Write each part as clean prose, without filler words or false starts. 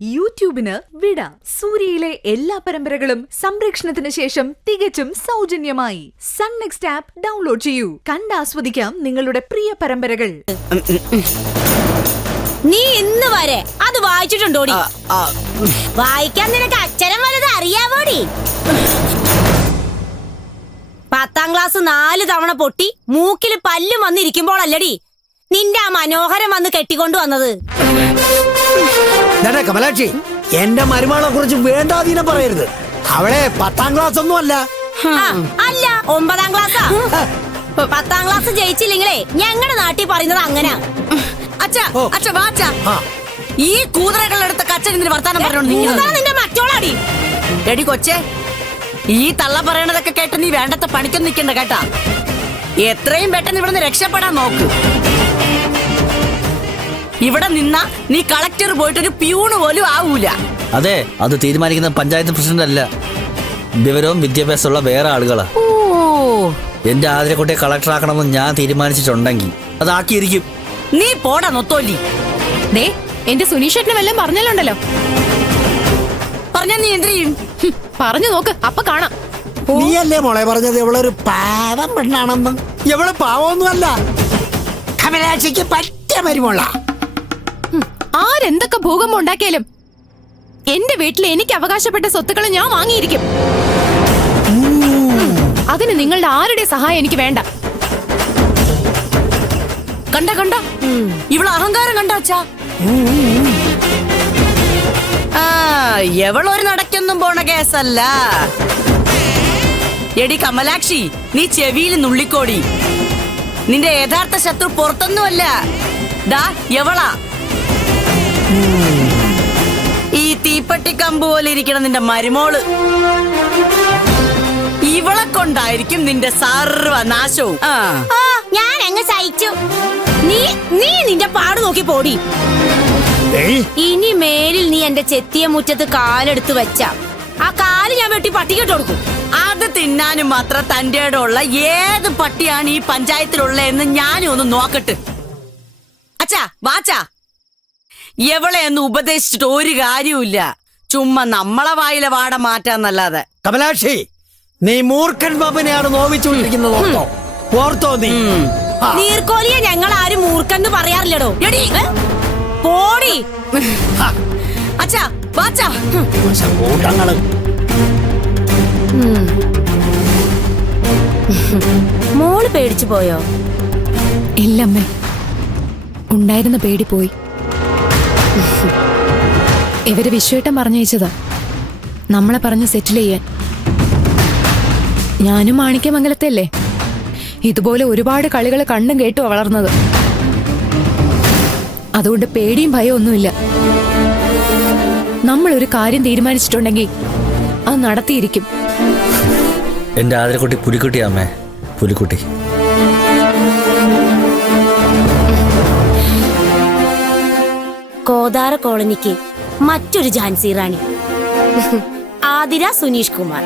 യൂട്യൂബിന് വിട. സൂര്യയിലെ എല്ലാ പരമ്പരകളും സംരക്ഷണത്തിന് ശേഷം തികച്ചും സൗജന്യമായി സൺ നെക്സ്റ്റ് ആപ്പ് ഡൗൺലോഡ് ചെയ്യൂ. കണ്ടാസ്വദിക്കാം നിങ്ങളുടെ പ്രിയ പരമ്പരകൾ. നീ ഇന്ന് വരെ അത് വായിച്ചിട്ടുണ്ടോടി? വായിക്കാൻ നിനക്ക് അക്ഷരം വലുത് അറിയാവോടി? 10ാം ക്ലാസ് 4 തവണ പൊട്ടി മൂക്കില് പല്ലും വന്നിരിക്കുമ്പോഴല്ലടി നിന്റെ ആ മനോഹരം വന്ന് കെട്ടിക്കൊണ്ടു വന്നത്. കമലാക്ഷി, എന്റെ മരുമകളെ കുറിച്ച് വേണ്ടാതീനം പറയരുത്. അവളെ 10ാം ക്ലാസ് ഒന്നും അല്ല. അല്ല, 9ാം ക്ലാസ്സാ. 10ാം ക്ലാസ് ജയിച്ചില്ലെങ്കിലേ ഞങ്ങളുടെ നാട്ടിൽ പറയുന്നത് അങ്ങനാ. ഈ കൂതറകളെടുത്ത കച്ചടിന് വർത്താനം പറഞ്ഞോണ്ട് നിന്റെ മറ്റോളാടി. എടി കൊച്ചേ, ഈ തള്ള പറയണതൊക്കെ കേട്ട് നീ വേണ്ടത്ത പണിക്കൊന്നും നിൽക്കണ്ട കേട്ടാ. എത്രയും പെട്ടെന്ന് ഇവിടുന്ന് രക്ഷപ്പെടാൻ നോക്ക്. ഇവിടെ നിന്ന നീ കളക്ടർ പോയിട്ടൊരു പ്യൂണ് പോലും ആവൂല. അതെ, അത് തീരുമാനിക്കുന്ന പഞ്ചായത്ത് പ്രസിഡന്റ് അല്ല, വിവരവും വിദ്യാഭ്യാസമുള്ള വേറെ ആളുകളാ. എന്റെ ആതിരക്കുട്ടിയെ കളക്ടർ ആക്കണമെന്ന് ഞാൻ തീരുമാനിച്ചിട്ടുണ്ടെങ്കിൽ അതാക്കിയിരിക്കും. നീ പോടാ നൊത്തോലി. എന്റെ സുനീഷേട്ടനെ വല്ലതും പറഞ്ഞല്ലുണ്ടല്ലോ. പറഞ്ഞ നീ എന്ത് ചെയ്യും? പറഞ്ഞു നോക്ക്, അപ്പൊ കാണാം. നീയല്ലേ മോളെ പറഞ്ഞത് ഇവളൊരു പാവം പെണ്ണാണെന്ന്? ഇവള് പാവമൊന്നും അല്ല, കമലാക്ഷിക്ക് പറ്റിയ മരുമോള. ആരെന്തൊക്കെ ഭൂകമ്പം ഉണ്ടാക്കിയാലും എന്റെ വീട്ടിൽ എനിക്ക് അവകാശപ്പെട്ട സ്വത്തുക്കൾ ഞാൻ വാങ്ങിയിരിക്കും. അതിന് നിങ്ങളുടെ ആരുടെ സഹായം എനിക്ക് വേണ്ട. കണ്ട കണ്ട ഇവള് അഹങ്കാരം കണ്ടാച്ചാ. എവളൊരു നടക്കൊന്നും പോണ കേസല്ല. എടി കമലാക്ഷി, നീ ചെവിയിൽ നുള്ളിക്കോടി. നിന്റെ യഥാർത്ഥ ശത്രു പുറത്തൊന്നുമല്ല, ദാ എവളാ. ഈ തീപ്പട്ടിക്കമ്പ് പോലെ ഇരിക്കണം നിന്റെ മരുമോള്. ഇവളെ കൊണ്ടായിരിക്കും നിന്റെ സർവനാശവും. ഞാൻ അങ്ങ് സഹിച്ചു. നീ നിന്റെ പാട് നോക്കി പോടി. ഇനി മേലിൽ നീ എന്റെ ചെത്തിയ മുറ്റത്ത് കാലെടുത്ത് വെച്ച ആ കാല് ഞാൻ വെട്ടി പട്ടിക്കിട്ട് കൊടുക്കും. അത് തിന്നാനും മാത്രം തന്റെ ഉള്ള ഏത് പട്ടിയാണ് ഈ പഞ്ചായത്തിലുള്ള എന്ന് ഞാനും ഒന്ന് നോക്കട്ടെ. അച്ഛാ വാച്ചാ, എവളെ ഒന്ന് ഉപദേശിച്ചിട്ട് ഒരു കാര്യമില്ല. ചുമ്മാ നമ്മളെ വായിലെ വാട മാറ്റാന്നല്ലാതെ. കമലാക്ഷി, നീ മൂർഖൻ ബാബനെയാണ് നോവിച്ചുകൊണ്ടിരിക്കുന്നത്. ഓർത്തോ നീ? നീർക്കോലിയെ ഞങ്ങൾ ആരും മൂർഖെന്ന് പറയാറില്ലടോ. പോടി. അച്ഛാ വാച്ചാ. മോള് പേടിച്ചു പോയോ? ഇല്ലമ്മേ, ഉണ്ടായിരുന്ന പേടി പോയി. ഇവര് വിശ്വേട്ടൻ പറഞ്ഞയച്ചതാ നമ്മളെ പറഞ്ഞ് സെറ്റിൽ ചെയ്യാൻ. ഞാനും മാണിക്യമംഗലത്തല്ലേ, ഇതുപോലെ ഒരുപാട് കളികൾ കണ്ടും കേട്ടും വളർന്നത്. അതുകൊണ്ട് പേടിയും ഭയവും ഒന്നുമില്ല. നമ്മളൊരു കാര്യം തീരുമാനിച്ചിട്ടുണ്ടെങ്കിൽ അത് നടത്തിയിരിക്കും. എന്റെ ആതിരക്കുട്ടി പുലിക്കുട്ടിയാമ്മേ, പുലിക്കുട്ടി. കോതാര കോളനിക്ക് മറ്റൊരു ഝാൻസി റാണി, ആതിര സുനീഷ് കുമാർ.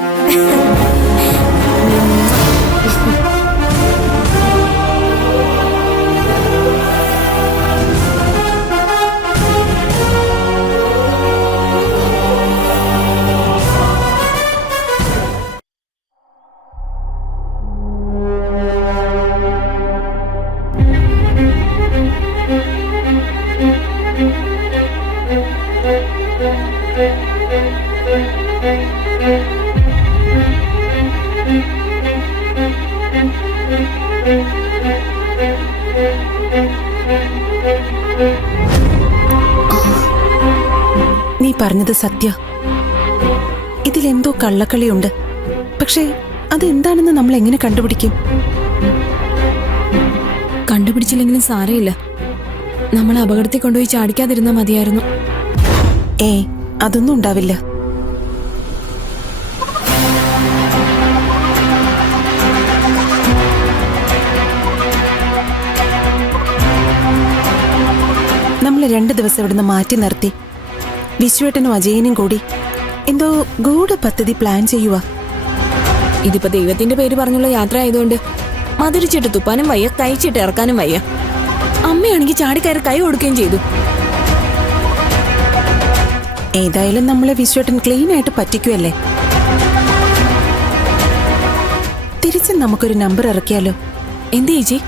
നീ പറഞ്ഞത് സത്യ. ഇതിലെന്തോ കള്ളക്കളിയുണ്ട്. പക്ഷേ അതെന്താണെന്ന് നമ്മൾ എങ്ങനെ കണ്ടുപിടിക്കും? കണ്ടുപിടിച്ചില്ലെങ്കിലും സാരമില്ല, നമ്മൾ അപകടത്തിൽ കൊണ്ടുപോയി ചാടിക്കാതിരുന്നാ മതിയായിരുന്നു. അതൊന്നും ഉണ്ടാവില്ല. നമ്മൾ 2 ദിവസം ഇവിടുന്ന് മാറ്റി നിർത്തി വിശ്വേട്ടനും അജയനും കൂടി എന്തോ ഗൂഢ പദ്ധതി പ്ലാൻ ചെയ്യുക. ഇതിപ്പോ ദൈവത്തിന്റെ പേര് പറഞ്ഞുള്ള യാത്ര ആയതുകൊണ്ട് മധുരിച്ചിട്ട് തുപ്പാനും വയ്യ, തയ്ച്ചിട്ട് ഇറക്കാനും വയ്യ. അമ്മയാണെങ്കിൽ ചാടിക്കയറി കൈ കൊടുക്കുകയും ചെയ്തു. ഏതായാലും നമ്മളെ വിശ്വേട്ടൻ ക്ലീൻ ആയിട്ട് പറ്റിക്കുമല്ലേ. തിരിച്ച് നമുക്കൊരു നമ്പർ ഇറക്കിയാലോ? എന്ത് ചേച്ചി?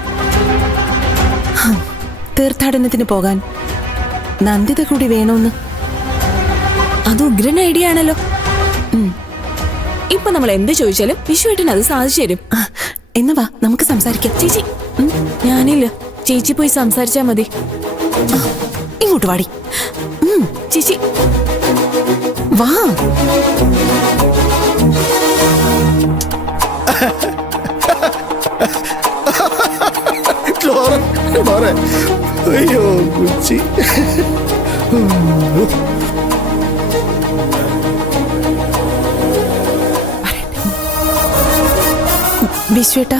തീർത്ഥാടനത്തിന് പോകാൻ നന്ദിത കൂടി വേണോന്ന്. അത് ഉഗ്രൻ ഐഡിയ ആണല്ലോ. ഇപ്പൊ നമ്മൾ എന്ത് ചോദിച്ചാലും വിശ്വേട്ടൻ അത് സാധിച്ചു തരും. എന്ന് വാ നമുക്ക് സംസാരിക്കാം. ചേച്ചി ഞാനില്ല, ചേച്ചി പോയി സംസാരിച്ചാ മതി. ഇങ്ങോട്ട് വാടി. ചേച്ചി വാ. അയ്യോ കുച്ചി. വിശ്വേട്ടാ,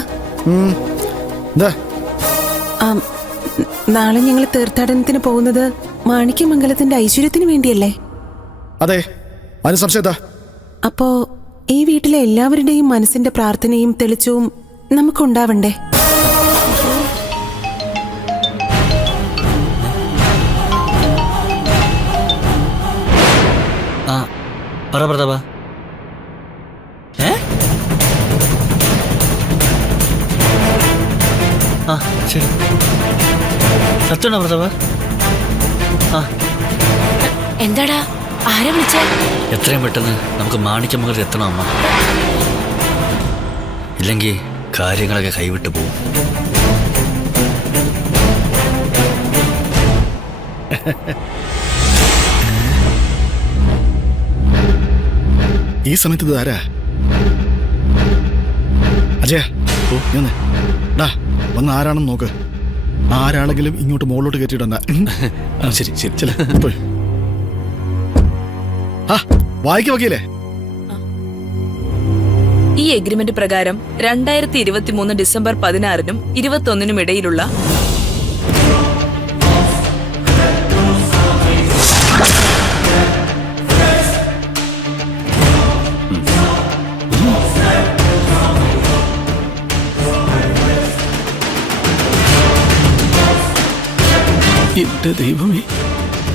നാളെ ഞങ്ങൾ തീർത്ഥാടനത്തിന് പോകുന്നത് മാണിക്യമംഗലത്തിന്റെ ഐശ്വര്യത്തിന് വേണ്ടിയല്ലേ? അതെ, അതിന് സംശയത്താ. അപ്പോ ഈ വീട്ടിലെ എല്ലാവരുടെയും മനസ്സിന്റെ പ്രാർത്ഥനയും തെളിച്ചവും നമുക്കുണ്ടാവണ്ടേ? ആ പറ പ്രതാപ. ആ ശരി, സത്യമാണോ പ്രതാപ? ആ എന്താടാ, ആരെ വിളിച്ചേ? എത്രയും പെട്ടെന്ന് നമുക്ക് മാണിക്യമംഗലത്ത് എത്തണം അമ്മ, ഇല്ലെങ്കിൽ കാര്യങ്ങളൊക്കെ കൈവിട്ടു പോകും. ഈ സമയത്ത് ഇത് ആരാ? അജയ, ഡാ വന്ന് ആരാണെന്ന് നോക്ക്. ആരാണെങ്കിലും ഇങ്ങോട്ട് മുകളിലോട്ട് കയറ്റിയിടണ്ട. ശരി ശരി, ചെല പോയി. ആ വായിക്ക വക്കീലേ. ഈ എഗ്രിമെന്റ് പ്രകാരം 2023 ഡിസംബർ 16-നും 21-നും ഇടയിലുള്ള എന്റെ ദൈവമേ,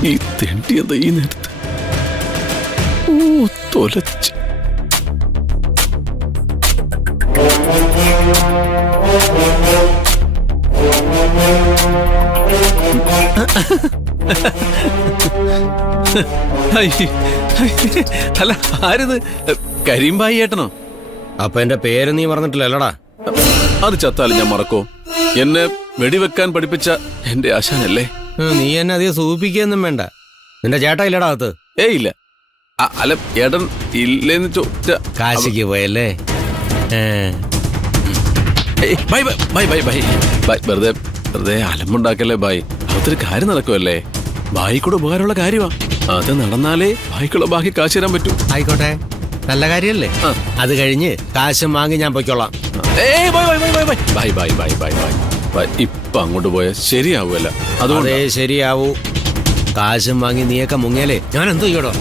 ഈ തെണ്ടിയത് ഈ നേരത്ത്. ഓ തൊലച്ച്. അല്ല, ആരിത്? കരീംഭായി ഏട്ടനോ? അപ്പൊ എന്റെ പേര് നീ പറഞ്ഞിട്ടില്ലല്ലോടാ. അത് ചത്താലും ഞാൻ മറക്കോ? എന്നെ വെടിവെക്കാൻ പഠിപ്പിച്ച എന്റെ ആശാനല്ലേ. നീ എന്നെ അധികം സൂചിപ്പിക്കുകയൊന്നും വേണ്ട. നിന്റെ ചേട്ടാ ഇല്ലടാ അകത്ത്? ഇല്ല. അല്ല, ഏട്ടൻ ഇല്ലെന്ന് ചോദിച്ച കാശിക്ക് പോയല്ലേ? Bye bye bye bye bye bye. വെറുതെ വെറുതെ അലമ്പുണ്ടാക്കല്ലേ ബായ്. അതൊരു കാര്യം നടക്കുമല്ലേ, ബായിക്കൂടെ ഉപകാരമുള്ള കാര്യമാ. അത് നടന്നാലേ ബായിക്കുള്ള ബാക്കി കാശ് തരാൻ പറ്റൂ. ആയിക്കോട്ടെ, നല്ല കാര്യല്ലേ. അത് കഴിഞ്ഞ് കാശും വാങ്ങി ഞാൻ പൊയ്ക്കോളാം. ഇപ്പൊ അങ്ങോട്ട് പോയാൽ ശരിയാവുമല്ല. അതുകൊണ്ട് ശരിയാവൂ. കാശും വാങ്ങി നീയൊക്കെ മുങ്ങിയാലേ ഞാൻ എന്തോ ചെയ്യടോ?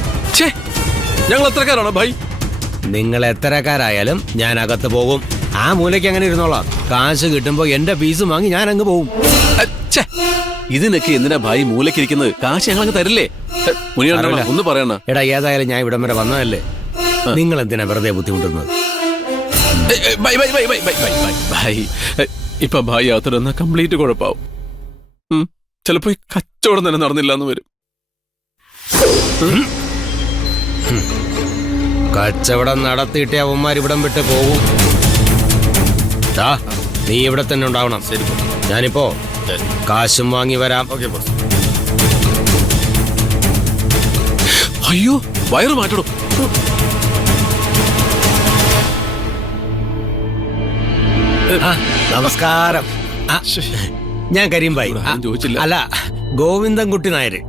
ഞങ്ങൾ എത്രക്കാരാണോ ഭായി? നിങ്ങൾ എത്രക്കാരായാലും ഞാൻ അകത്ത് പോകും. ആ മൂലയ്ക്ക് അങ്ങനെ ഇരുന്നോളാം. കാശ് കിട്ടുമ്പോ എന്റെ ഫീസും വാങ്ങി ഞാൻ അങ്ങ് പോകും. ഇതിനൊക്കെ എന്തിനാ ഭായി മൂലക്കിരിക്കുന്നത്? കാശ് ഞങ്ങൾ അങ്ങ് തരില്ലേ? ഒന്ന് പറയണ. എടാ, ഏതായാലും ഞാൻ ഇവിടം വരെ വന്നതല്ലേ, നിങ്ങൾ എന്തിനാ വെറുതെ ബുദ്ധിമുട്ടുന്നത്? ഇപ്പൊ ഭായി അകത്തോടെ കംപ്ലീറ്റ് കുഴപ്പാവും. ചിലപ്പോ ഈ കച്ചവടം തന്നെ നടന്നില്ല എന്ന് വരും. കച്ചവടം നടത്തിയിട്ടേ അവന്മാർ ഇവിടം വിട്ട് പോകും. നീ ഇവിടെ തന്നെ ഉണ്ടാവണം. ഞാനിപ്പോ കാശും വാങ്ങി വരാം. അയ്യോ, വയറ് മാറ്റടോ. നമസ്കാരം. ഞാൻ കരീംഭായി. ചോദിച്ചില്ല. അല്ല, ഗോവിന്ദൻകുട്ടി നായര്.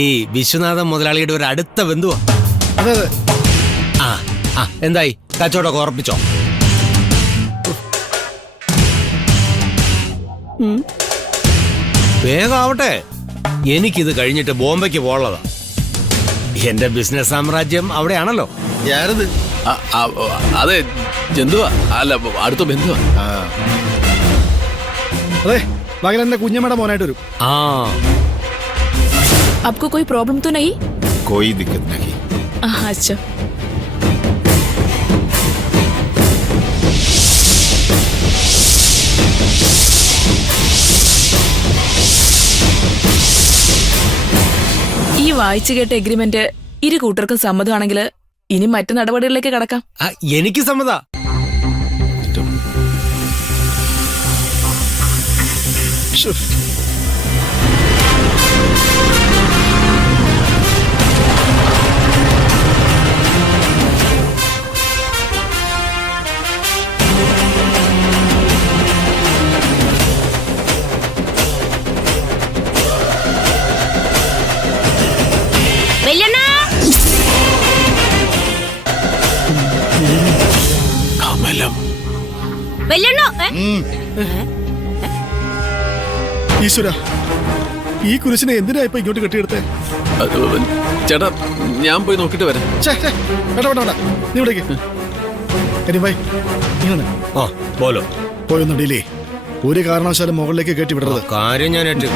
ഈ വിശ്വനാഥൻ മുതലാളിയുടെ ഒരു അടുത്ത ബന്ധുവാ. എന്തായി, കച്ചവടമൊക്കെ ഉറപ്പിച്ചോ? വേഗം ആവട്ടെ, എനിക്കിത് കഴിഞ്ഞിട്ട് ബോംബെക്ക് പോകാനുള്ളതാ. എന്റെ ബിസിനസ് സാമ്രാജ്യം അവിടെയാണല്ലോ. ഞാനത് അതെ, ജന്തുവാ. അല്ല, അടുത്ത ബന്ധുവാ. അതെ, പകരം എന്റെ കുഞ്ഞമ്മയുടെ മോനായിട്ട് വരും. ആ आपको कोई प्रॉब्लम तो नहीं? कोई दिक्कत नहीं. अच्छा. ഈ വായിച്ചു കേട്ട എഗ്രിമെന്റ് ഇരു കൂട്ടർക്കും സമ്മതമാണെങ്കിൽ ഇനി മറ്റു നടപടികളിലേക്ക് കടക്കാം. എനിക്ക് സമ്മത. ഈശ്വര, ഈ കുരിശിനെ എന്തിനാ ഇപ്പൊ ഇങ്ങോട്ട് കെട്ടിയെടുത്തേ? ചേട്ടാ, ഞാൻ പോയി നോക്കിട്ട് വരാം. നീ ഇവിടേക്ക് പോയൊന്നും ഡീലേ. ഒരു കാരണവശാലും മുകളിലേക്ക് കയറ്റി വിടരുത്. കാര്യം ഞാൻ ഏറ്റു.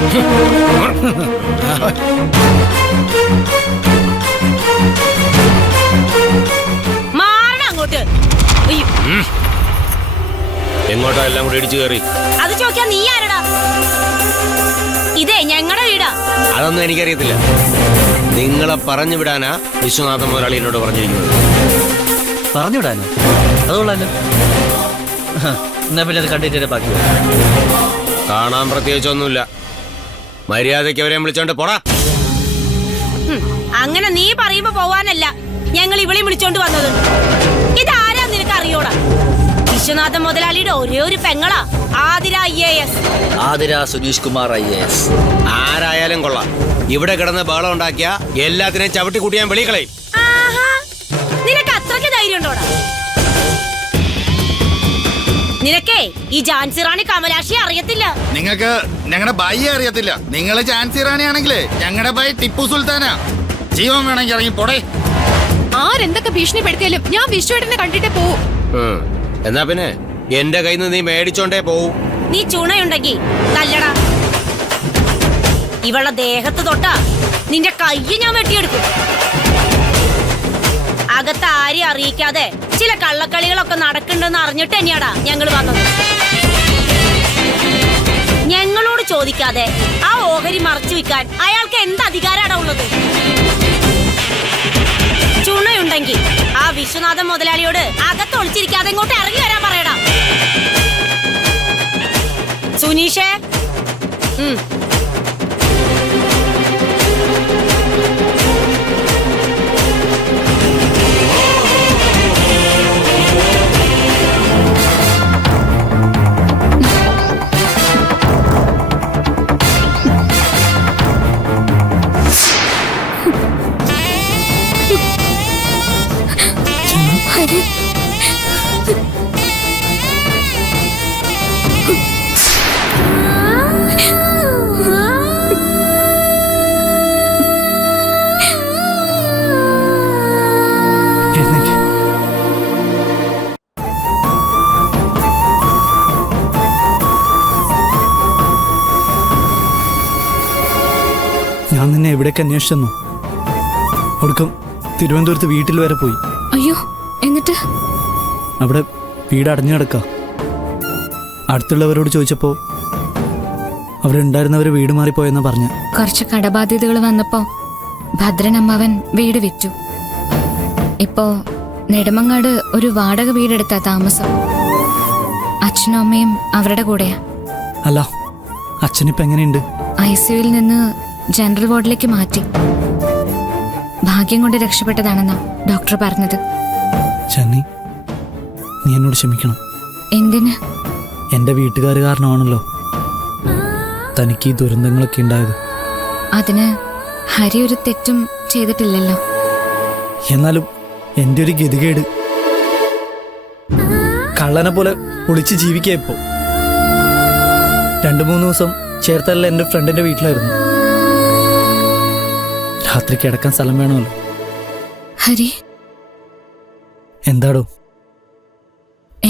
എങ്ങോട്ടാ എല്ലാം കൂടി ഇടിച്ചു കയറി? അത് ചോദിക്കാ നീ ആരടാ? ഇതേ ഞങ്ങളുടെ വീടാ. അതൊന്നും എനിക്കറിയത്തില്ല. നിങ്ങളെ പറഞ്ഞു വിടാനാ വിശ്വനാഥൻ മുതലാളി എന്നോട് പറഞ്ഞിരിക്കുന്നത്. പറഞ്ഞു വിടാനോ? അതുകൊള്ളാലോ. എന്നാ പിന്നെ അത് കണ്ടിട്ട് ബാക്കി കാണാൻ പ്രത്യേകിച്ചൊന്നുമില്ല. മര്യാദയ്ക്ക് അവരെ വിളിച്ചോണ്ട് പോടാ. അങ്ങനെ നീ പറയുമ്പോ പോവാനല്ല ഞങ്ങൾ ഇവിളി വിളിച്ചോണ്ട് വന്നത്. ഇതാരാ നിനക്ക് അറിയോടാ? വിശ്വനാഥൻ മുതലാളിയുടെ ഒരേ ഒരു പെങ്ങളാ ആതിര IAS. ആതിര സുനീഷ് കുമാർ IAS. ആരായാലും കൊള്ളാം. ഇവിടെ കിടന്ന് ബഹളം ഉണ്ടാക്കിയ എല്ലാത്തിനെയും ചവിട്ടി കൂട്ടിയാൻ വെളികളെ. നിനക്ക് അത്രയ്ക്ക് ധൈര്യം ഉണ്ടോടാ? നിനക്കേ ഈ ഝാൻസി റാണി കമലാക്ഷി അറിയത്തില്ല. നിങ്ങൾക്ക് ഞങ്ങളുടെ ബായിയെ അറിയത്തില്ല. നിങ്ങള് ഝാൻസി റാണി ആണെങ്കിലേ ഞങ്ങളുടെ ബായി ടിപ്പു സുൽത്താനാ. ജീവൻ വേണമെങ്കിൽ ഇറങ്ങി പോടേ. ആരെന്തൊക്കെ ഭീഷണിപ്പെടുത്തിയാലും ഞാൻ വിശ്വേട്ടനെ കണ്ടിട്ടേ പോവും. എന്നാ പിന്നെ എന്റെ കയ്യിൽ നിന്ന് നീ മേടിച്ചോണ്ടേ പോവും. നീ ചുണയുണ്ടെങ്കിൽ തല്ലടാ. ഇവളുടെ ദേഹത്ത് തൊട്ടാ നിന്റെ കയ്യ് ഞാൻ വെട്ടിയെടുക്കും. അകത്ത് ആരെയും അറിയിക്കാതെ ചില കള്ളക്കളികളൊക്കെ നടക്കുന്നുണ്ടെന്ന് അറിഞ്ഞിട്ട് തന്നെയാടാ ഞങ്ങൾ വന്നത്. ഞങ്ങളോട് ചോദിക്കാതെ ആ ഓഹരി മറച്ചു വെക്കാൻ അയാൾക്ക് എന്ത് അധികാരാടാ ഉള്ളത്? ചുണയുണ്ടെങ്കിൽ ആ വിശ്വനാഥൻ മുതലാളിയോട് അകത്ത് ഒളിച്ചിരിക്കാതെ ഇങ്ങോട്ട് ഇറങ്ങി വരാൻ പറയടാ. സുനീഷേ, ഞാൻ നിന്നെ എവിടേക്ക് അന്വേഷിച്ചെന്നു. ഒടുക്കം തിരുവനന്തപുരത്ത് വീട്ടിൽ വരെ പോയി. അയ്യോ, എന്നിട്ട് അവിടെ വീട് അടഞ്ഞു കിടക്കുക. അടുത്തുള്ളവരോട് ചോദിച്ചപ്പോൾ അവിടെ ഉണ്ടായിരുന്നവർ വീട് മാറിപ്പോയെന്നാ പറഞ്ഞ. കുറച്ച് കടബാധ്യതകൾ വന്നപ്പോ ഭദ്രനമ്മാവൻ വീട് വിറ്റു. ഇപ്പോ നെടുമങ്ങാട് ഒരു വാടക വീടെടുത്താ താമസം. അച്ഛനും അമ്മയും അവരുടെ കൂടെയാ. അല്ല, അച്ഛനിപ്പോ എങ്ങനെയുണ്ട്? ICUവിൽ നിന്ന് ജനറൽ വാർഡിലേക്ക് മാറ്റി. ഭാഗ്യം കൊണ്ട് രക്ഷപ്പെട്ടതാണെന്നാ ഡോക്ടർ പറഞ്ഞത്. ചന്നി, നീ എന്നോട് ക്ഷമിക്കണം. എന്തിന്? എന്റെ വീട്ടുകാർ കാരണമാണല്ലോ തനിക്ക് ഈ ദുരന്തങ്ങളൊക്കെ ഉണ്ടായത്. അതിന് ഹരി ഒരു തെറ്റും ചെയ്തിട്ടില്ലല്ലോ. എന്നാലും എന്റെ ഒരു ഗതികേട്. കള്ളനെ പോലെ ഒളിച്ച് ജീവിക്കുക. ഇപ്പോ 2-3 ദിവസം ചേർത്തല്ല എന്റെ ഫ്രണ്ടിന്റെ വീട്ടിലായിരുന്നു. രാത്രി കിടക്കാൻ സ്ഥലം വേണമല്ലോ. ഹരി, എന്താടോ?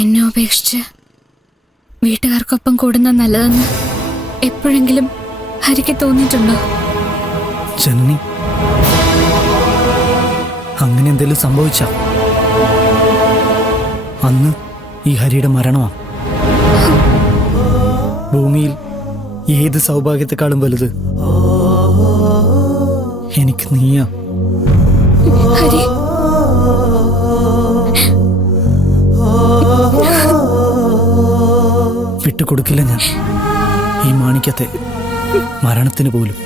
എന്നെ ഉപേക്ഷിച്ച് വീട്ടുകാർക്കൊപ്പം കൂടുന്ന നല്ലതെന്ന് എപ്പോഴെങ്കിലും ഹരിക്ക് തോന്നിയിട്ടുണ്ടോ? ജനനി, അങ്ങനെ എന്തെങ്കിലും സംഭവിച്ച അന്ന് ഈ ഹരിയുടെ മരണമാ. ഭൂമിയിൽ ഏത് സൗഭാഗ്യത്തെക്കാളും വലുത് എനിക്ക് നീയാ. ഹരി, വിട്ടുകൊടുക്കില്ല ഞാൻ ഈ മാണിക്യത്തെ, മരണത്തിന് പോലും.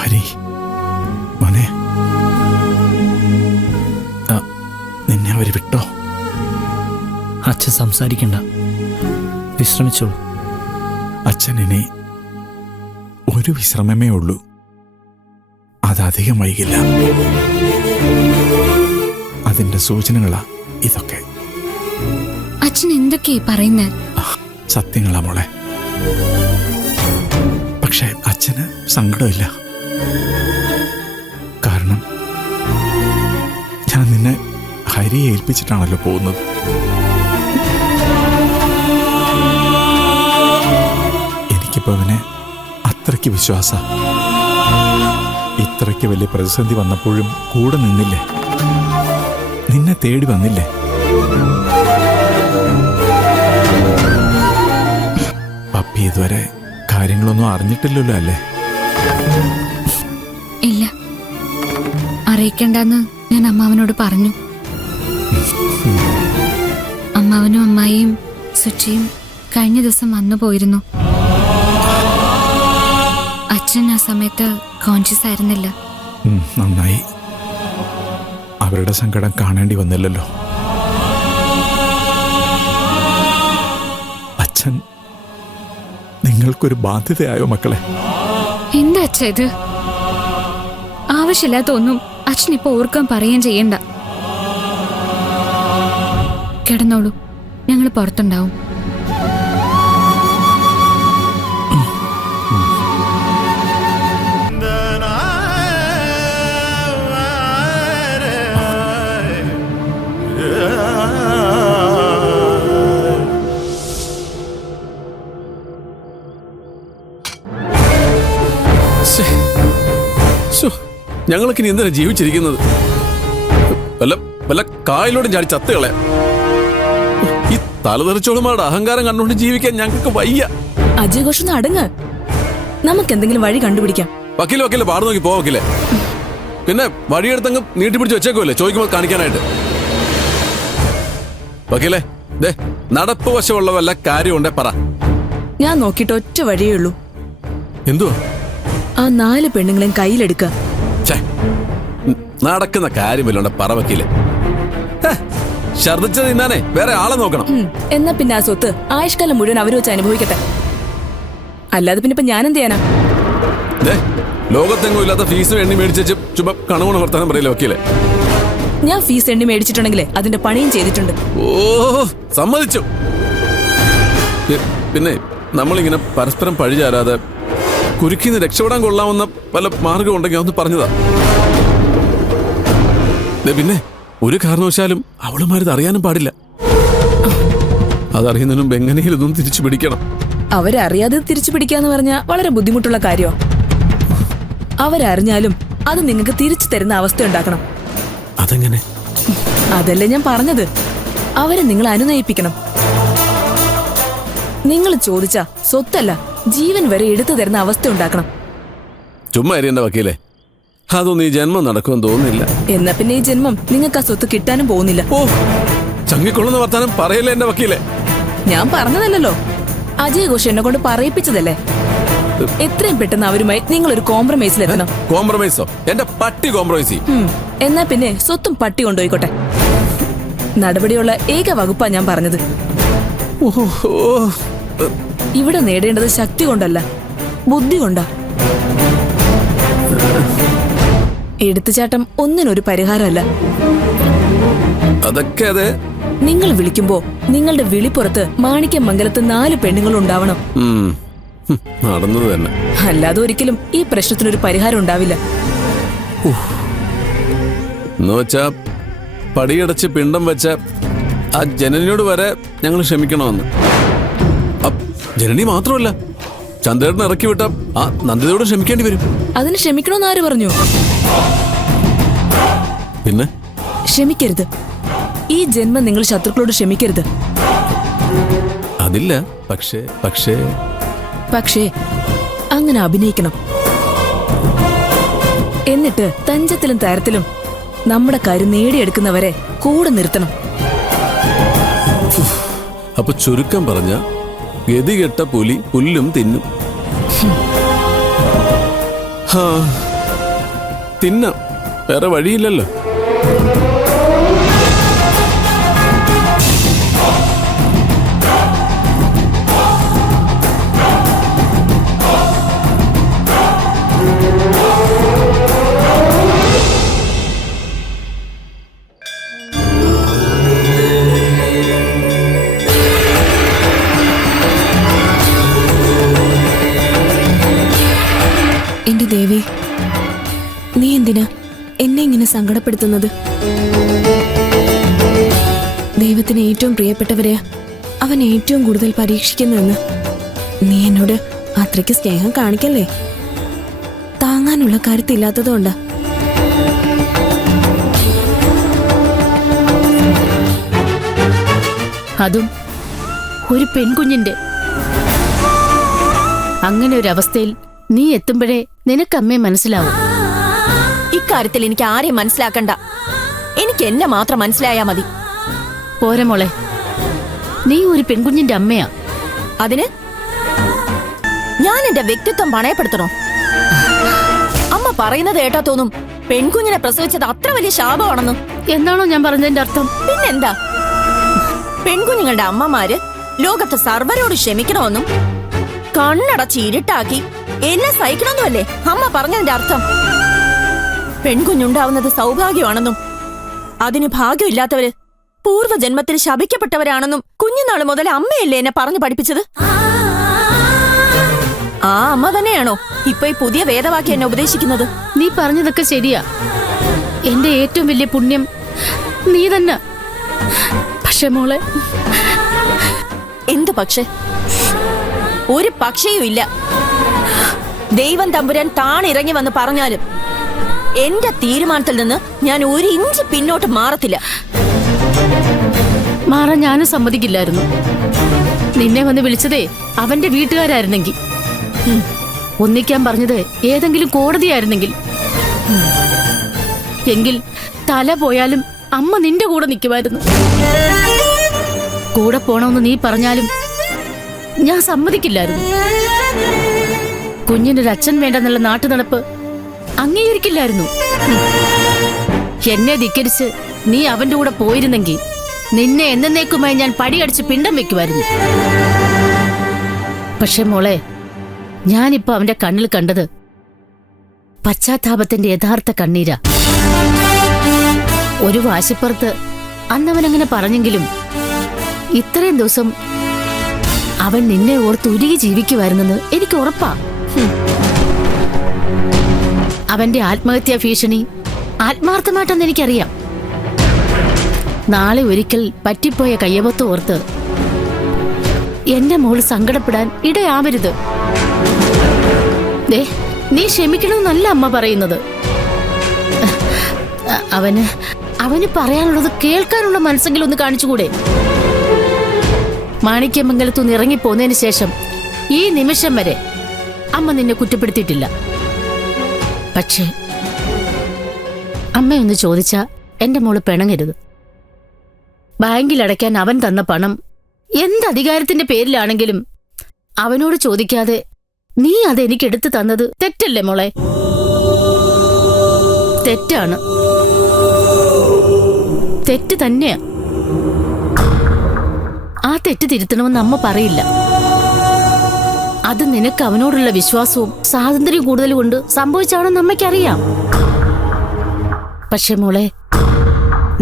ഹരി മോനെ, നിന്നെ അവര് വിട്ടോ? അച്ഛൻ സംസാരിക്കണ്ട, വിശ്രമിച്ചോളൂ. അച്ഛൻ ഇനി ഒരു വിശ്രമമേ ഉള്ളൂ. അതധികം വൈകില്ല. അതിന്റെ സൂചനകളാ ഇതൊക്കെ. അച്ഛൻ എന്തൊക്കെയാ പറയുന്നേ? സത്യങ്ങളാ മോളെ. പക്ഷെ അച്ഛന് സങ്കടമില്ല. കാരണം ഞാൻ നിന്നെ ഹരിയെ ഏൽപ്പിച്ചിട്ടാണല്ലോ പോകുന്നത്. എനിക്കിപ്പോ അവനെ അത്രയ്ക്ക് വിശ്വാസ. ഇത്രയ്ക്ക് വലിയ പ്രതിസന്ധി വന്നപ്പോഴും കൂടെ നിന്നില്ലേ, നിന്നെ തേടി വന്നില്ലേ. പപ്പി ഇതുവരെ കാര്യങ്ങളൊന്നും അറിഞ്ഞിട്ടില്ലല്ലോ അല്ലേ? ഇല്ല, അറിയിക്കണ്ടെന്ന് ഞാൻ അമ്മാവനോട് പറഞ്ഞു. അമ്മാവനും അമ്മായിയും സുച്ചിയും കഴിഞ്ഞ ദിവസം വന്നു പോയിരുന്നു. അച്ഛൻ ആ സമയത്ത് കോൺഷ്യസ് ആയിരുന്നില്ല. നന്നായി. അവരുടെ സങ്കടം കാണേണ്ടി വന്നില്ലല്ലോ. അച്ഛൻ നിങ്ങൾക്കൊരു ബാധ്യതയായോ മക്കളെ? എന്താ അച്ഛ ഇത്? ആവശ്യമില്ലാത്ത ഒന്നും അച്ഛൻ ഇപ്പൊ ഓർക്കാൻ പറയുകയും ചെയ്യണ്ട. കിടന്നോളൂ, ഞങ്ങൾ പുറത്തുണ്ടാവും. ഞങ്ങൾക്ക് ഇനി എന്തിനാ ജീവിച്ചിരിക്കുന്നത്? വല്ല വല്ല കായലോടും ചാടി ചത്തുകളെ. ഈ തലതെറിച്ചോളുമാരുടെ അഹങ്കാരം കണ്ടുകൊണ്ട് ജീവിക്കാൻ ഞങ്ങൾക്ക് വയ്യ. അജയ് ഘോഷ് അടങ്ങ്, നമുക്ക് എന്തെങ്കിലും വഴി കണ്ടുപിടിക്കാം. വക്കീല് വക്കീല് പാട് നോക്കി പോവക്കില്ലേ? പിന്നെ വഴിയെടുത്തങ്ങ് നീട്ടിപ്പിടിച്ച് വെച്ചേക്കുമല്ലേ ചോദിക്കുമ്പോൾ കാണിക്കാനായിട്ട്. വക്കീലെ, ദേ നടപ്പ് വശമുള്ള വല്ല കാര്യമുണ്ടേ പറ. ഞാൻ നോക്കിയിട്ട് ഒറ്റ വഴിയേ ഉള്ളൂ. എന്തുവാ? ആ 4 പെണ്ണുങ്ങളെയും കയ്യിലെടുക്കുക. നടക്കുന്ന കാര്യമില്ലോണ്ട പറ വക്കീലെ. ഛർദിച്ചത് തിന്നാനേ വേറെ ആളെ നോക്കണം. എന്നാ പിന്നെ ആ സ്വത്ത് ആയുഷ്കാലം മുഴുവൻ അവര് വെച്ച് അനുഭവിക്കട്ടെ. അല്ലാതെ പിന്നെ ഇപ്പൊ ഞാൻ എന്ത് ചെയ്യാനാ? ലോകത്തെങ്ങും ഇല്ലാത്ത ഫീസും എണ്ണി മേടിച്ചു ചുമ കണുകൊണ്ട് വർത്താനം പറയില്ല വക്കീലെ. ഞാൻ ഫീസ് എണ്ണി മേടിച്ചിട്ടുണ്ടെങ്കിലേ അതിന്റെ പണിയും ചെയ്തിട്ടുണ്ട്. ഓ, സമ്മതിച്ചു. പിന്നെ നമ്മളിങ്ങനെ പരസ്പരം പഴിചാരാതെ കുരുക്കിന്ന് രക്ഷപ്പെടാൻ കൊള്ളാവുന്ന പല മാർഗം ഉണ്ടെങ്കിൽ അതൊന്ന് പറഞ്ഞതാ. പിന്നെ ഒരു കാരണവശാലും അവളുമാരിത് അറിയാനും പാടില്ല. അതറിയുന്നതിന് മുമ്പ് എങ്ങനെയും ഇതൊന്നും തിരിച്ചു പിടിക്കണം. അവരറിയാതെ തിരിച്ചു പിടിക്കാന്ന് പറഞ്ഞാൽ വളരെ ബുദ്ധിമുട്ടുള്ള കാര്യമാണ്. അവരറിഞ്ഞാലും അത് നിങ്ങൾക്ക് തിരിച്ചു തരുന്ന അവസ്ഥ ഉണ്ടാക്കണം. അതെങ്ങനെ? അതല്ലേ ഞാൻ പറഞ്ഞത്. അവരെ നിങ്ങൾ അനുനയിപ്പിക്കണം. നിങ്ങൾ ചോദിച്ച സ്വത്തല്ല, ജീവൻ വരെ എടുത്തു തരുന്ന അവസ്ഥ ഉണ്ടാക്കണം. ചുമ്മാ എന്റെ വക്കീലെ, അതൊന്നും ഈ ജന്മം നടക്കുമെന്ന് തോന്നുന്നില്ല. എന്നാ പിന്നെ ഈ ജന്മം നിങ്ങൾക്ക് ആ സ്വത്ത് കിട്ടാനും പോകുന്നില്ല. ഓ, ചങ്ങിക്കൊള്ളുന്ന വർത്താനം പറയല്ലേ എന്റെ വക്കീലെ. ഞാൻ പറഞ്ഞതല്ലോ, അജയ് ഘോഷ് എന്നെ കൊണ്ട് പറയിപ്പിച്ചതല്ലേ. എത്രയും പെട്ടെന്ന് അവരുമായി നിങ്ങൾ ഒരു കോംപ്രമൈസിലെത്തണം. കോംപ്രമൈസോ? എന്റെ പട്ടി കോംപ്രമൈസ് ചെയ്യും. എന്നാ പിന്നെ സ്വത്തും പട്ടി കൊണ്ടുപോയിക്കോട്ടെ. നടപടിയുള്ള ഏക വകുപ്പാ ഞാൻ പറഞ്ഞത്. ഇവിടെ നേടേണ്ടത് ശക്തി കൊണ്ടല്ല, ബുദ്ധി കൊണ്ടാ. എടുത്തുചാട്ടം ഒന്നിനൊരു പരിഹാരമല്ല. അതൊക്കെ അതെ. നിങ്ങൾ വിളിക്കുമ്പോ നിങ്ങളുടെ വിളിപ്പുറത്ത് മാണിക്യമംഗലത്ത് 4 പെണ്ണുങ്ങൾ ഉണ്ടാവണം. നടന്നത് തന്നെ. അല്ലാതെ ഒരിക്കലും ഈ പ്രശ്നത്തിനൊരു പരിഹാരം ഉണ്ടാവില്ല. എന്നുവെച്ചാ പടിയടച്ച് പിണ്ടം വെച്ച ആ ജനനിയോട് വരെ ഞങ്ങൾ ക്ഷമിക്കണമെന്ന്. ജനനി മാത്രമല്ല, ചന്ദ്രേട്ടനെ ഇറക്കി വിട്ട ആ നന്ദിതയോട് ക്ഷമിക്കേണ്ടി വരും. അതിന് ക്ഷമിക്കണമെന്ന് ആര് പറഞ്ഞു? പിന്നെ ക്ഷമിക്കരുത്. ഈ ജന്മം നിങ്ങൾ ശത്രുക്കളോട് ക്ഷമിക്കരുത്. അതില്ല. പക്ഷേ അങ്ങനെ അഭിനയിക്കണം. എന്നിട്ട് തഞ്ചത്തിലും തരത്തിലും നമ്മുടെ കാര്യം നേടിയെടുക്കുന്നവരെ കൂടെ നിർത്തണം. അപ്പൊ ചുരുക്കം പറഞ്ഞ ഗതികെട്ട പുലി പുല്ലും തിന്നും. തിന്നാം, വേറെ വഴിയില്ലല്ലോ. എന്റെ ദേവി, നീ എന്തിനാ എന്നെ ഇങ്ങനെ സങ്കടപ്പെടുത്തുന്നത്? ദൈവത്തിന് ഏറ്റവും പ്രിയപ്പെട്ടവരെയാ അവൻ ഏറ്റവും കൂടുതൽ പരീക്ഷിക്കുന്നെന്ന്. നീ എന്നോട് അത്രയ്ക്ക് സ്നേഹം കാണിക്കല്ലേ? താങ്ങാനുള്ള കരുത്തില്ലാത്തതുകൊണ്ടാ. അതും ഒരു പെൺകുഞ്ഞിന്റെ. അങ്ങനെ ഒരു അവസ്ഥയിൽ നീ എത്തുമ്പോഴേ നിനക്കമ്മയെ മനസ്സിലാവും. ഇക്കാര്യത്തിൽ എനിക്ക് ആരെയും മനസ്സിലാക്കണ്ട. എനിക്ക് എന്നെ മാത്രം മനസ്സിലായാ മതി. പോരെ മോളെ, നീ ഒരു പെൺകുഞ്ഞിന്റെ അമ്മയാ. അതിന് ഞാൻ എന്റെ വ്യക്തിത്വം പണയപ്പെടുത്തണോ? അമ്മ പറയുന്നത് കേട്ടാ തോന്നും പെൺകുഞ്ഞിനെ പ്രസവിച്ചത് അത്ര വലിയ ശാപമാണെന്നും. എന്താണോ ഞാൻ പറഞ്ഞതിന്റെ അർത്ഥം? പിന്നെന്താ, പെൺകുഞ്ഞുങ്ങളുടെ അമ്മമാര് ലോകത്ത് സർവരോട് ക്ഷമിക്കണമെന്നും കണ്ണടച്ച് ഇരുട്ടാക്കി എന്നെ സഹിക്കണമെന്നുമല്ലേ അമ്മ പറഞ്ഞതിന്റെ അർത്ഥം? പെൺകുഞ്ഞുണ്ടാവുന്നത് സൗഭാഗ്യമാണെന്നും അതിന് ഭാഗ്യമില്ലാത്തവര് പൂർവ്വജന്മത്തിൽ ശപിക്കപ്പെട്ടവരാണെന്നും കുഞ്ഞുനാള് മുതൽ അമ്മയല്ലേ എന്നെ പറഞ്ഞു പഠിപ്പിച്ചത്? ആ അമ്മ തന്നെയാണോ ഇപ്പൊ ഈ പുതിയ വേദവാക്യം എന്നെ ഉപദേശിക്കുന്നത്? നീ പറഞ്ഞതൊക്കെ ശരിയാ. എന്റെ ഏറ്റവും വലിയ പുണ്യം നീ തന്നെ. പക്ഷെ മോളെ, എന്ത് പക്ഷേ? ഒരു പക്ഷേയും ഇല്ല. ദൈവം തമ്പുരാൻ താണിറങ്ങി വന്ന് പറഞ്ഞാലും എന്റെ തീരുമാനത്തിൽ നിന്ന് ഞാൻ 1 ഇഞ്ച് പിന്നോട്ട് മാറത്തില്ല. മാറാൻ ഞാനും സമ്മതിക്കില്ലായിരുന്നു. നിന്നെ വന്ന് വിളിച്ചതേ അവന്റെ വീട്ടുകാരായിരുന്നെങ്കിൽ, ഒന്നിക്കാൻ പറഞ്ഞത് ഏതെങ്കിലും കോടതിയായിരുന്നെങ്കിൽ, എങ്കിൽ തല പോയാലും അമ്മ നിന്റെ കൂടെ നിൽക്കുമായിരുന്നു. കൂടെ പോണമെന്ന് നീ പറഞ്ഞാലും ഞാൻ സമ്മതിക്കില്ലായിരുന്നു. കുഞ്ഞിനൊരു അച്ഛൻ വേണ്ടെന്നുള്ള നാട്ടുനടപ്പ് അംഗീകരിക്കില്ലായിരുന്നു. എന്നെ ധിക്കരിച്ച് നീ അവന്റെ കൂടെ പോയിരുന്നെങ്കിൽ നിന്നെ എന്നേക്കുമായി ഞാൻ പടിയടിച്ച് പിണ്ടം വെക്കുമായിരുന്നു. പക്ഷെ മോളെ, ഞാനിപ്പോ അവന്റെ കണ്ണിൽ കണ്ടത് പശ്ചാത്താപത്തിന്റെ യഥാർത്ഥ കണ്ണീരാ. ഒരു വാശിപ്പുറത്ത് അന്നവനങ്ങനെ പറഞ്ഞെങ്കിലും ഇത്രയും ദിവസം അവൻ നിന്നെ ഓർത്ത് ഉരുകി ജീവിക്കുമായിരുന്നെന്ന് എനിക്ക് ഉറപ്പാ. അവന്റെ ആത്മഹത്യാ ഭീഷണി ആത്മാർത്ഥമായിട്ടെന്ന് എനിക്കറിയാം. നാളെ ഒരിക്കൽ പറ്റിപ്പോയ കയ്യബത്ത് ഓർത്ത് എന്റെ മോള് സങ്കടപ്പെടാൻ ഇടയാവരുത്. ദേ, നീ ക്ഷമിക്കണമെന്നല്ല അമ്മ പറയുന്നത്. അവന് പറയാനുള്ളത് കേൾക്കാനുള്ള മനസ്സെങ്കിലും ഒന്ന് കാണിച്ചുകൂടെ? മാണിക്യമംഗലത്തുനിന്ന് ഇറങ്ങിപ്പോന്നതിന് ശേഷം ഈ നിമിഷം വരെ അമ്മ നിന്നെ കുറ്റപ്പെടുത്തിയിട്ടില്ല. പക്ഷേ അമ്മയൊന്ന് ചോദിച്ചാ എന്റെ മോള് പിണങ്ങരുത്. ബാങ്കിൽ അടയ്ക്കാൻ അവൻ തന്ന പണം എന്ത് അധികാരത്തിന്റെ പേരിലാണെങ്കിലും അവനോട് ചോദിക്കാതെ നീ അതെനിക്ക് എടുത്തു തന്നത് തെറ്റല്ലേ മോളെ? തെറ്റാണ്, തെറ്റ് തന്നെയാ. ആ തെറ്റ് തിരുത്തണമെന്ന് അമ്മ പറയില്ല. അത് നിനക്ക് അവനോടുള്ള വിശ്വാസവും സ്വാതന്ത്ര്യം കൂടുതൽ കൊണ്ട് സംഭവിച്ചാണെന്ന് അമ്മയ്ക്കറിയാം. പക്ഷെ മോളെ,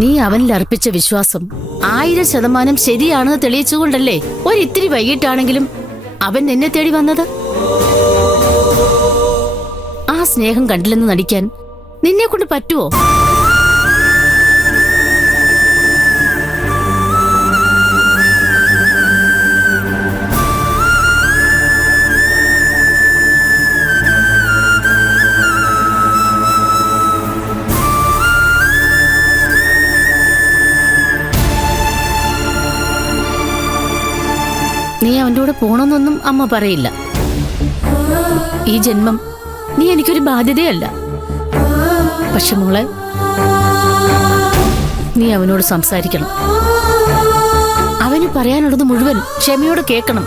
നീ അവനിൽ അർപ്പിച്ച വിശ്വാസം 1000% ശരിയാണെന്ന് തെളിയിച്ചുകൊണ്ടല്ലേ ഒരിത്തിരി വൈകിട്ടാണെങ്കിലും അവൻ നിന്നെ തേടി വന്നത്. ആ സ്നേഹം കണ്ടില്ലെന്ന് നടിക്കാൻ നിന്നെ കൊണ്ട് പറ്റുമോ? നീ അവൻ്റെ കൂടെ പോണമെന്നൊന്നും അമ്മ പറയില്ല. ഈ ജന്മം നീ എനിക്കൊരു ബാധ്യതയല്ല. പക്ഷെ മോളെ, നീ അവനോട് സംസാരിക്കണം. അവന് പറയാനുള്ളത് മുഴുവൻ ക്ഷമയോടെ കേൾക്കണം.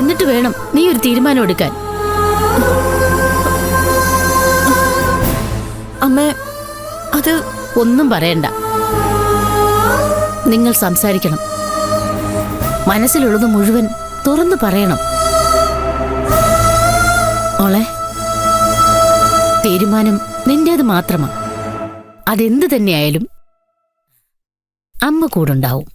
എന്നിട്ട് വേണം നീ ഒരു തീരുമാനം എടുക്കാൻ. അമ്മ, അത് ഒന്നും പറയണ്ട. നിങ്ങൾ സംസാരിക്കണം. മനസ്സിലുള്ളത് മുഴുവൻ തുറന്നു പറയണം. മോളെ, തീരുമാനം നിന്റേത് മാത്രമാ. അതെന്ത് തന്നെയായാലും അമ്മ കൂടുണ്ടാവും.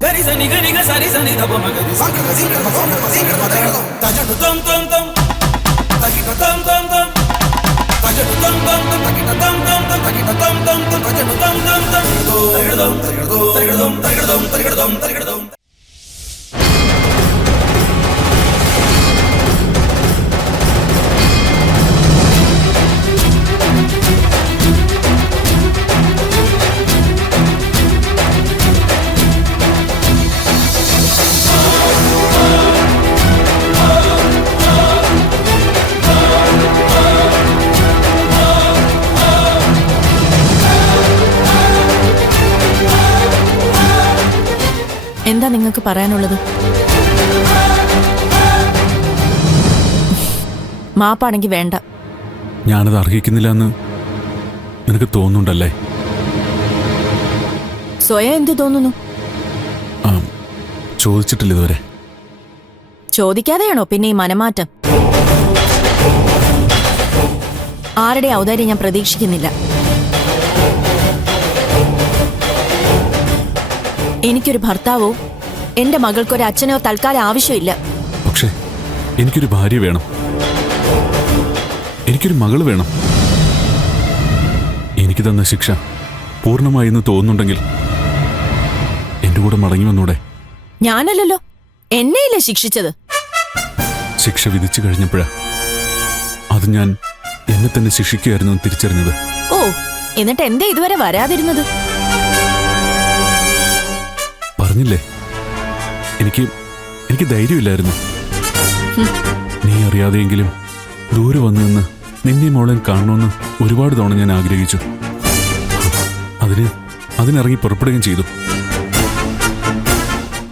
എന്താ നിങ്ങൾക്ക് പറയാനുള്ളത്? മാപ്പാണെങ്കി വേണ്ട. ഞാനത് അർഹിക്കുന്നില്ല എന്ന് നിനക്ക് തോന്നുന്നുണ്ടല്ലേ? സ്വയം എന്ത് തോന്നുന്നു? ചോദിച്ചിട്ടില്ല ഇതുവരെ. ചോദിക്കാതെയാണോ പിന്നെ ഈ മനമാറ്റം? ആരുടെ ഔദാര്യം ഞാൻ പ്രതീക്ഷിക്കുന്നില്ല. എനിക്കൊരു ഭർത്താവോ എന്റെ മകൾക്കൊരു അച്ഛനോ തൽക്കാലം ആവശ്യമില്ല. പക്ഷേ എനിക്കൊരു ഭാര്യ വേണം, എനിക്കൊരു മകള് വേണം. എനിക്ക് തന്ന ശിക്ഷ പൂർണ്ണമായി എന്ന് തോന്നുന്നുണ്ടെങ്കിൽ എന്റെ കൂടെ മടങ്ങി വന്നൂടെ? ഞാനല്ലല്ലോ, എന്നെയല്ലേ ശിക്ഷിച്ചത്. ശിക്ഷ വിധിച്ചു കഴിഞ്ഞപ്പോഴാ അത് ഞാൻ എന്നെ തന്നെ ശിക്ഷിക്കുകയായിരുന്നു തിരിച്ചറിഞ്ഞത്. ഓ, എന്നിട്ട് എന്തേ ഇതുവരെ വരാതിരുന്നത്? പറഞ്ഞില്ലേ, എനിക്ക് ധൈര്യമില്ലായിരുന്നു. നീ അറിയാതെയെങ്കിലും ദൂരെ വന്നു നിന്ന് നിന്നെ മോളെ കാണണമെന്ന് ഒരുപാട് തവണ ഞാൻ ആഗ്രഹിച്ചു. അതിനിറങ്ങി പുറപ്പെടുകയും ചെയ്തു.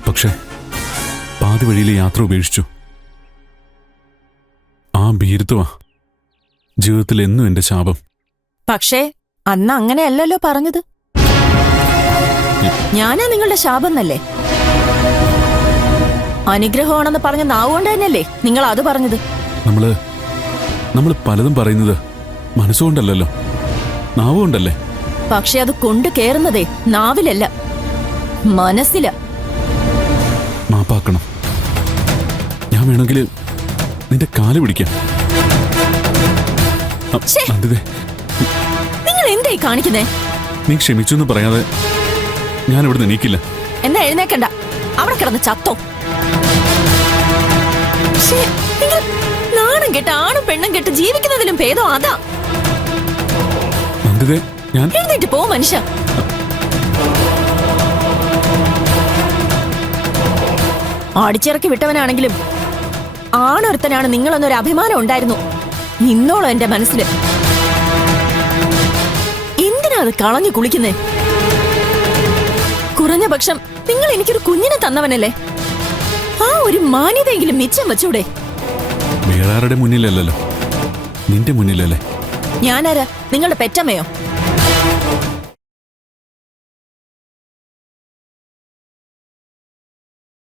പക്ഷെ പാതി വഴിയിലെ യാത്ര ഉപേക്ഷിച്ചു. ആ ഭീരുത്വമാ ജീവിതത്തിൽ എന്നും എന്റെ ശാപം. പക്ഷേ അന്ന് അങ്ങനെയല്ലല്ലോ പറഞ്ഞത്. ഞാനാ നിങ്ങളുടെ ശാപം എന്നല്ലേ? അനുഗ്രഹമാണെന്ന് പറഞ്ഞ നാവുകൊണ്ട് തന്നെയല്ലേ നിങ്ങൾ അത് പറഞ്ഞത്? നമ്മള് പലതും പറയുന്നത് മനസ്സുകൊണ്ടല്ലോ, നാവുകൊണ്ടല്ലേ? പക്ഷെ അത് കൊണ്ട് കേറുന്നതേ നാവിലല്ല, മനസ്സില. മാപ്പാക്കണം. ഞാൻ വേണമെങ്കിൽ നിന്റെ കാല് പിടിക്കാം. നിങ്ങൾ എന്തായി കാണിക്കുന്നേ? നീ ക്ഷമിച്ചു എന്ന് പറയാതെ ഞാൻ ഇവിടെ എണീക്കില്ല. എന്നാ എഴുന്നേക്കണ്ട, അവിടെ കിടന്ന് ചത്തോ. നാണം കെട്ട് ആണും പെണ്ണും കെട്ട് ജീവിക്കുന്നതിലും ഭേദം അതാ. എഴുന്നേറ്റ് പോ മനുഷ്യ. അടിച്ചിറക്കി വിട്ടവനാണെങ്കിലും ആണൊരുത്തനാണ് നിങ്ങളെന്നൊരു അഭിമാനം ഉണ്ടായിരുന്നു. ഇന്നോളോ എന്റെ മനസ്സില്. എന്തിനാ അത് കളഞ്ഞു കുളിക്കുന്നേ? കുറഞ്ഞ പക്ഷം നിങ്ങൾ എനിക്കൊരു കുഞ്ഞിനെ തന്നവനല്ലേ? ആ ഒരു മാന്യതയെങ്കിലും മിച്ചം വെച്ചൂടെ? വേറെ ആരുടെ മുന്നിലല്ലല്ലോ, നിന്റെ മുന്നിലല്ലേ. ഞാനാരാ? നിങ്ങളുടെ പെറ്റമ്മയോ?